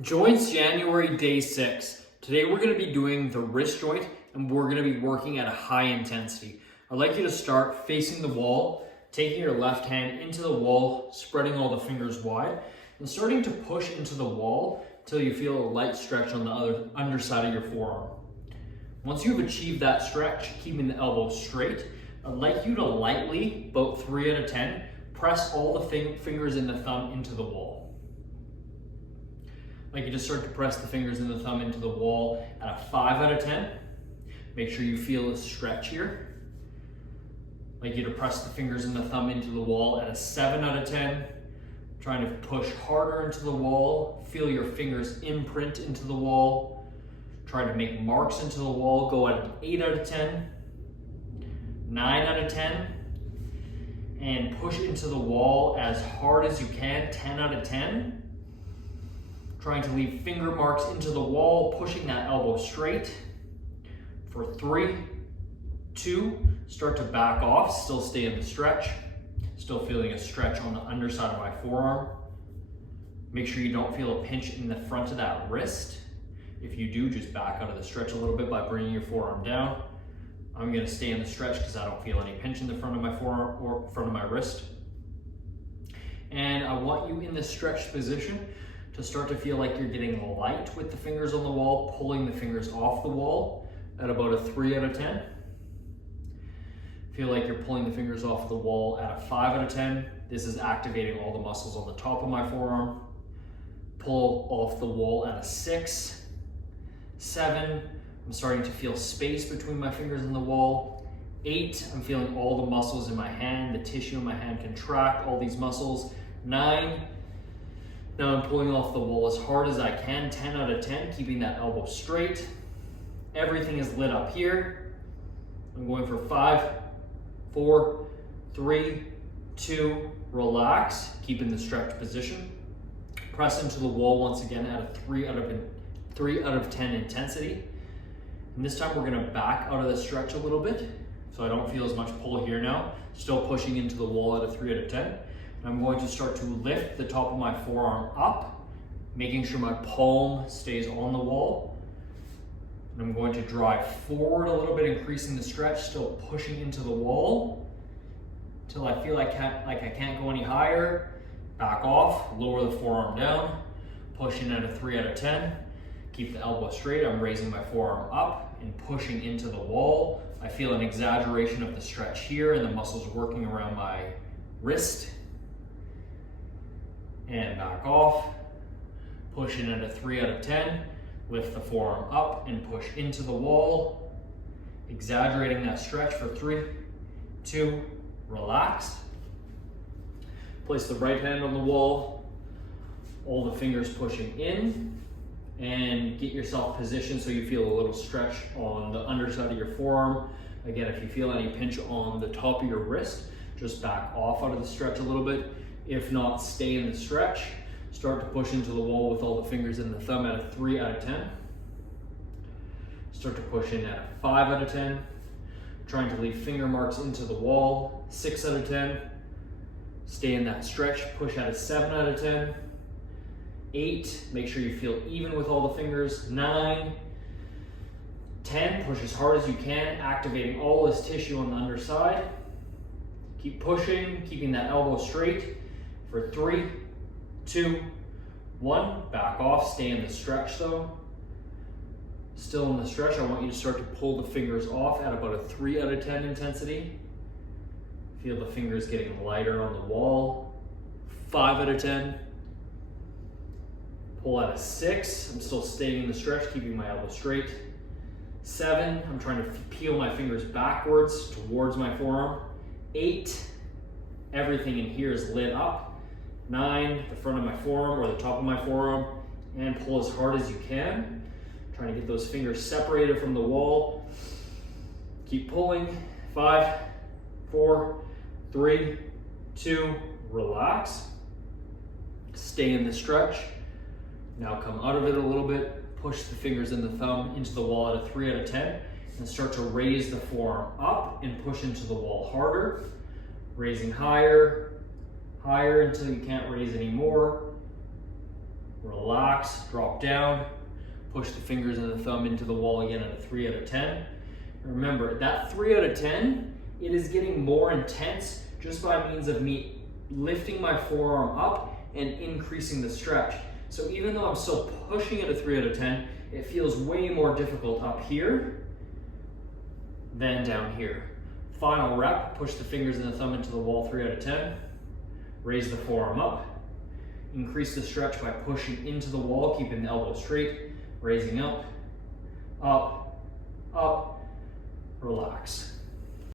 Joints January day 6. Today we're going to be doing the wrist joint and we're going to be working at a high intensity. I'd like you to start facing the wall, taking your left hand into the wall, spreading all the fingers wide, and starting to push into the wall until you feel a light stretch on the underside of your forearm. Once you've achieved that stretch, keeping the elbow straight, I'd like you to lightly, about 3 out of 10, press all the fingers and the thumb into the wall. I'd like you to start to press the fingers and the thumb into the wall at a 5 out of 10. Make sure you feel a stretch here. I'd like you to press the fingers and the thumb into the wall at a 7 out of 10. Trying to push harder into the wall. Feel your fingers imprint into the wall. Try to make marks into the wall. Go at an 8 out of 10. 9 out of 10. And push into the wall as hard as you can. 10 out of 10. Trying to leave finger marks into the wall, pushing that elbow straight. For 3, 2, start to back off, still stay in the stretch. Still feeling a stretch on the underside of my forearm. Make sure you don't feel a pinch in the front of that wrist. If you do, just back out of the stretch a little bit by bringing your forearm down. I'm gonna stay in the stretch because I don't feel any pinch in the front of my forearm or front of my wrist. And I want you in this stretched position to start to feel like you're getting light with the fingers on the wall, pulling the fingers off the wall at about a 3 out of 10. Feel like you're pulling the fingers off the wall at a 5 out of 10. This is activating all the muscles on the top of my forearm. Pull off the wall at a 6, 7. I'm starting to feel space between my fingers and the wall. 8, I'm feeling all the muscles in my hand, the tissue in my hand contract, all these muscles. 9, now I'm pulling off the wall as hard as I can. 10 out of 10, keeping that elbow straight. Everything is lit up here. I'm going for 5, 4, 3, 2, relax, keeping the stretch position. Press into the wall once again at a 3 out of 10 intensity. And this time we're gonna back out of the stretch a little bit, so I don't feel as much pull here now. Still pushing into the wall at a 3 out of 10. I'm going to start to lift the top of my forearm up, making sure my palm stays on the wall. And I'm going to drive forward a little bit, increasing the stretch, still pushing into the wall until I feel like I can't go any higher. Back off, lower the forearm down, push in at a 3 out of 10. Keep the elbow straight. I'm raising my forearm up and pushing into the wall. I feel an exaggeration of the stretch here and the muscles working around my wrist. And back off, push in at a 3 out of 10, lift the forearm up and push into the wall, exaggerating that stretch for 3, 2, relax. Place the right hand on the wall, all the fingers pushing in, and get yourself positioned so you feel a little stretch on the underside of your forearm. Again, if you feel any pinch on the top of your wrist, just back off out of the stretch a little bit. If not, stay in the stretch. Start to push into the wall with all the fingers and the thumb at a 3 out of 10. Start to push in at a 5 out of 10. Trying to leave finger marks into the wall, 6 out of 10. Stay in that stretch, push at a 7 out of 10. 8, make sure you feel even with all the fingers. 9, 10, push as hard as you can, activating all this tissue on the underside. Keep pushing, keeping that elbow straight. For 3, 2, 1, back off, stay in the stretch though. Still in the stretch, I want you to start to pull the fingers off at about a 3 out of 10 intensity. Feel the fingers getting lighter on the wall. 5 out of 10. Pull at a 6, I'm still staying in the stretch, keeping my elbow straight. 7, I'm trying to peel my fingers backwards towards my forearm. 8, everything in here is lit up. 9, the front of my forearm or the top of my forearm, and pull as hard as you can. Trying to get those fingers separated from the wall. Keep pulling. 5, 4, 3, 2, relax. Stay in the stretch. Now come out of it a little bit. Push the fingers and the thumb into the wall at a 3 out of 10 and start to raise the forearm up and push into the wall harder. Raising higher, higher until you can't raise anymore. relax, drop down, push the fingers and the thumb into the wall again at a 3 out of 10. Remember, that 3 out of 10, it is getting more intense just by means of me lifting my forearm up and increasing the stretch. So even though I'm still pushing it a 3 out of 10, it feels way more difficult up here than down here. Final rep, push the fingers and the thumb into the wall, 3 out of 10. Raise the forearm up. Increase the stretch by pushing into the wall, keeping the elbow straight, raising up, up, up, relax.